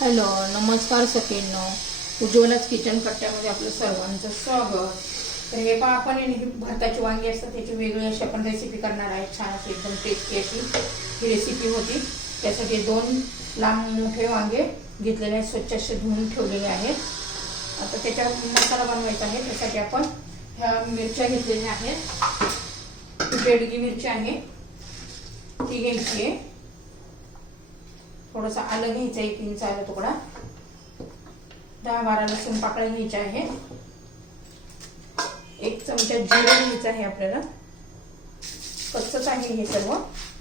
Hello नमस्कार सखींनो. उज्ज्वलाच kitchen कट्ट्यामध्ये आपलं सर्वांचं स्वागत. तर हे पहा आपण भरताची भाताची वांगी असतात त्याची वेगळी अशी आपण रेसिपी करणार आहे. छान अशी एकदम टेस्टी अशी ही रेसिपी होती. त्यासाठी दोन लांब मोठे वांगे घेतलेले आहेत स्वच्छ असे धुवून ठेवलेले आहेत. आता त्याच्यावर मसाला बनवायचा आहे. त्यासाठी आपण ह्या मिरच्या घेतलेल्या आहेत. बेडगी मिरची आहे. ती घ्यायची आहे. थोडंसं आलं घ्यायचं एक इंच आलं तुकडा. दहा बारा लसूण पाकळ्या घ्यायच्या आहे. एक चमचा जिरं घ्यायचं आहे आपल्याला. कच्चच आहे हे सर्व.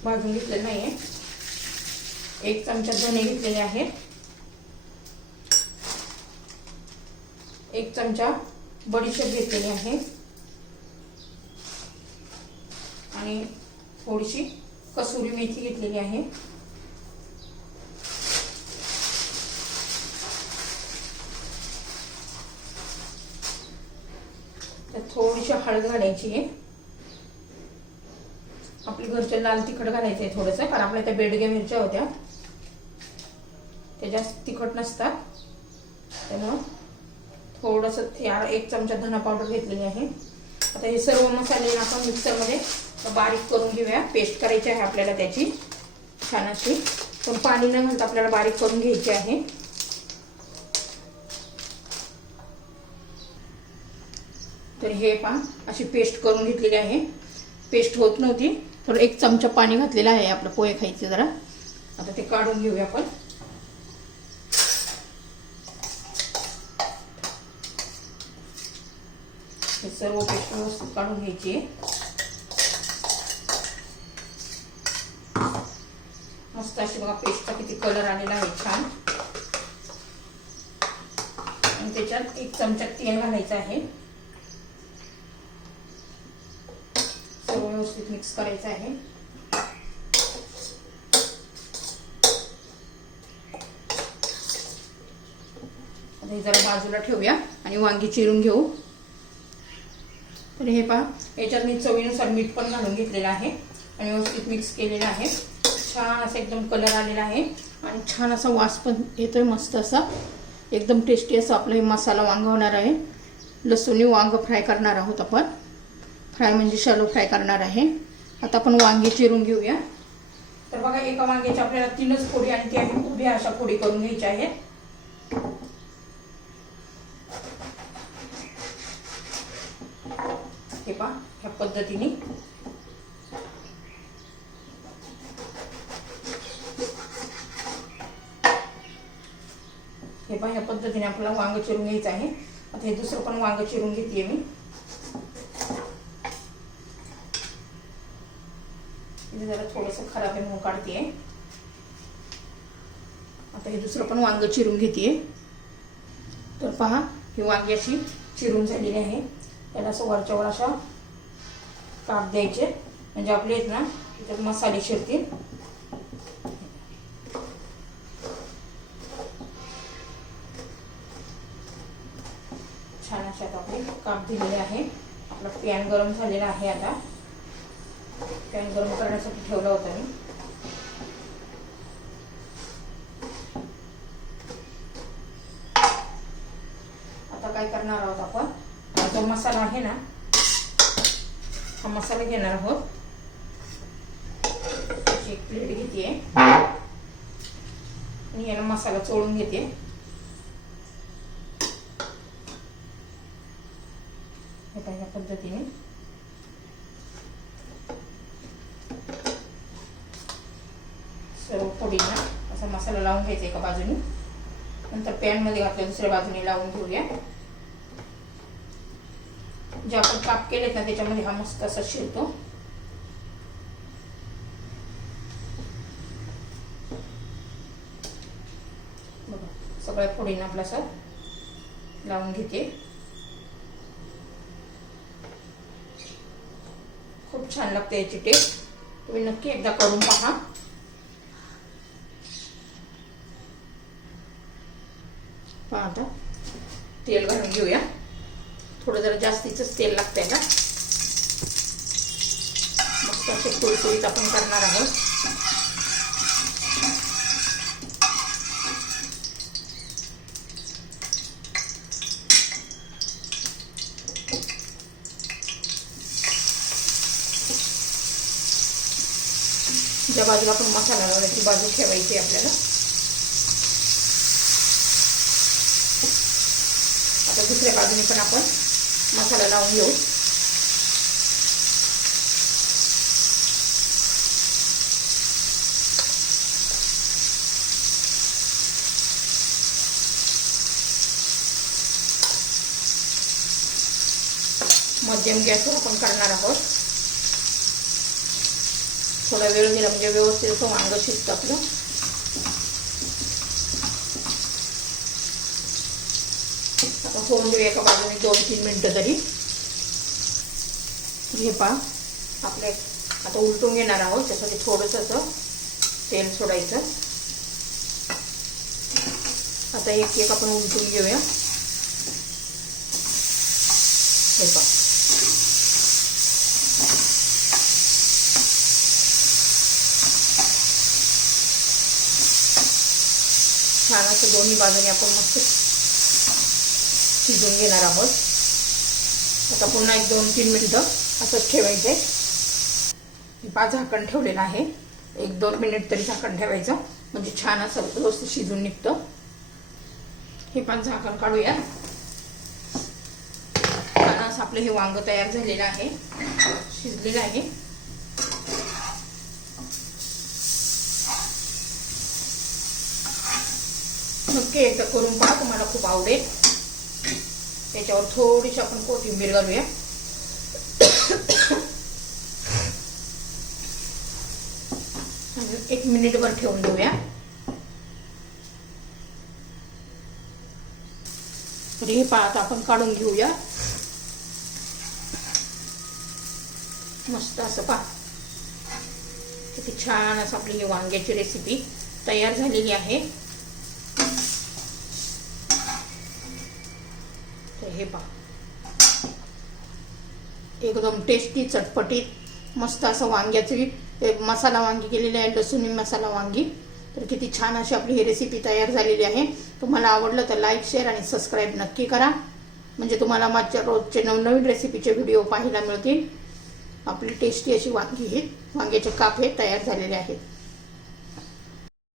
भाजून घेतलं नाही आहे एक चमचा धने घेतलेले आहेत एक चमचा बडीशेप घेतलेली आहे. आणि थोडीशी कसुरी मेथी घेतलेली आहे. थोडीशी हळद घालायची. आहे आपली घरचे लाल तिखट घालायचं आहे थोडंसं कारण आपल्या त्या बेडग्या मिरच्या होत्या. त्या जास्त तिखट नसतात. त्यामुळं थोडंसं यार एक चमचा धना पावडर घेतलेली आहे. आता हे सर्व मसाले आपण मिक्सरमध्ये बारीक करून घेऊया. पेस्ट करायची आहे आपल्याला त्याची छान अशी. पण पाणी न घालता आपल्याला बारीक करून घ्यायची आहे. तर हे पहा अशी पेस्ट करून घेतलेली आहे. पेस्ट होत नव्हती तर एक चमचा पाणी घातलेलं आहे आपलं पोहे खायचे जरा. आता ते काढून घेऊया आपण. हे सर्व पेस्ट व्यवस्थित काढून घ्यायची. आहे मस्त अशी बघा पेस्टचा किती कलर आलेला आहे छान. आणि त्याच्यात एक चमचा तेल घालायचं आहे सर्व व्यवस्थित मिक्स करायचं आहे. आता हे जरा बाजूला ठेवूया आणि वांगी चिरून घेऊ. तर हे पहा याच्यात मी चवीनुसार मीठ पण घालून घेतलेलं आहे आणि व्यवस्थित मिक्स केलेलं आहे. छान असा एकदम कलर आलेला आहे आणि छान असा वास पण येतोय मस्त असा. एकदम टेस्टी असं आपलं हे मसाला वांग होणार आहे. लसूणी वांग फ्राय करणार आहोत आपण. फ्राय म्हणजे शॅलो फ्राय करणार आहे. आता आपण वांगी चिरून घेऊया. तर बघा एका वांग्याची आपल्याला तीनच फोडी आणि आहे उभ्या अशा फोडी करून घ्यायच्या आहेत हे पहा ह्या पद्धतीने. हे पहा ह्या पद्धतीने आपल्याला वांग चिरून घ्यायचं आहे. आता हे दुसरं पण वांग चिरून घेते मी. जरा थोडंसं खराब आहे म्हणून काढते आता हे दुसरं पण वांग चिरून घेते तर पहा ही वांगी अशी चिरून झालेली आहे. त्याला असं वरच्यावर अशा काप द्यायचे. म्हणजे आपले आहेत ना त्यात मसाले शिरतील. छान अशा आपले काप दिलेले आहे. आपला पॅन गरम झालेला आहे आता. काही गरम करण्यासाठी ठेवला होता मी. आता काय करणार आहोत आपण? जो मसाला आहे ना हा मसाला घेणार आहोत. एक प्लेट घेते आणि याला मसाला चोळून घेते हे पद्धतीने सर्व फोडींना असा मसाला लावून घ्यायचा एका बाजूने. नंतर पॅनमध्ये घातल्या दुसऱ्या बाजूने लावून घेऊया जे आपण काप केलेत ना त्याच्यामध्ये हा मस्त असा शिरतो. बघा सगळ्या फोडींना आपला सर लावून घेते. खूप छान लागते याची टेस्ट तुम्ही नक्की एकदा करून पहा. पहा आता. तेल घालून घेऊया. थोडं जरा जास्तीचंच तेल लागतंय का? मस्त असे कुळकुळीत आपण करणार आहोत. ज्या बाजूला आपण मसाला लावला ती बाजू ठेवायची आपल्याला. आता दुसऱ्या बाजूने पण आपण मसाला लावून घेऊ. मध्यम गॅसवर आपण करणार आहोत. थोडा वेळ गेला म्हणजे व्यवस्थित असं वांग शिजतं आपलं. आपण होऊन देऊ एका बाजूने दोन तीन मिनटं तरी. हे पहा. आपले आता उलटून घेणार आहोत त्यासाठी थोडंसं असं तेल सोडायचं. आता एक एक आपण उलटून घेऊया. हे पहा. छान असं दोन्ही बाजूने आपण मस्त शिजून घेणार आहोत. आता पुन्हा एक दोन तीन मिनटं असंच ठेवायचं. आहे पाच झाकण ठेवलेलं आहे. एक दोन मिनिट तरी झाकण ठेवायचं. म्हणजे छान असं व्यवस्थित शिजून निघतं. हे पाच झाकण काढूया. छान असं आपलं हे वांग तयार झालेलं आहे. शिजलेलं आहे. नक्की एकदा करून पहा तुम्हाला खूप आवडेल. त्याच्यावर थोडीशी आपण कोथिंबीर घालूया. एक मिनिटभर ठेवून देऊया. तर हे पाहत आपण काढून घेऊया. मस्त असं पा किती छान असं आपली ही वांग्याची रेसिपी तयार झालेली आहे. तर हे पहा. एकदम टेस्टी चटपटीत मस्त असं वांग्याची एक मसाला वांगी केलेली आहे लसूणी मसाला वांगी. तर किती छान अशी आपली ही रेसिपी तयार झालेली आहे. तुम्हाला आवडलं तर लाईक शेअर आणि सबस्क्राईब नक्की करा. म्हणजे तुम्हाला माझ्या रोजचे नवनवीन रेसिपीचे व्हिडिओ पाहायला मिळतील. आपली टेस्टी अशी वांगी ही वांग्याचे काप हे तयार झालेले आहेत.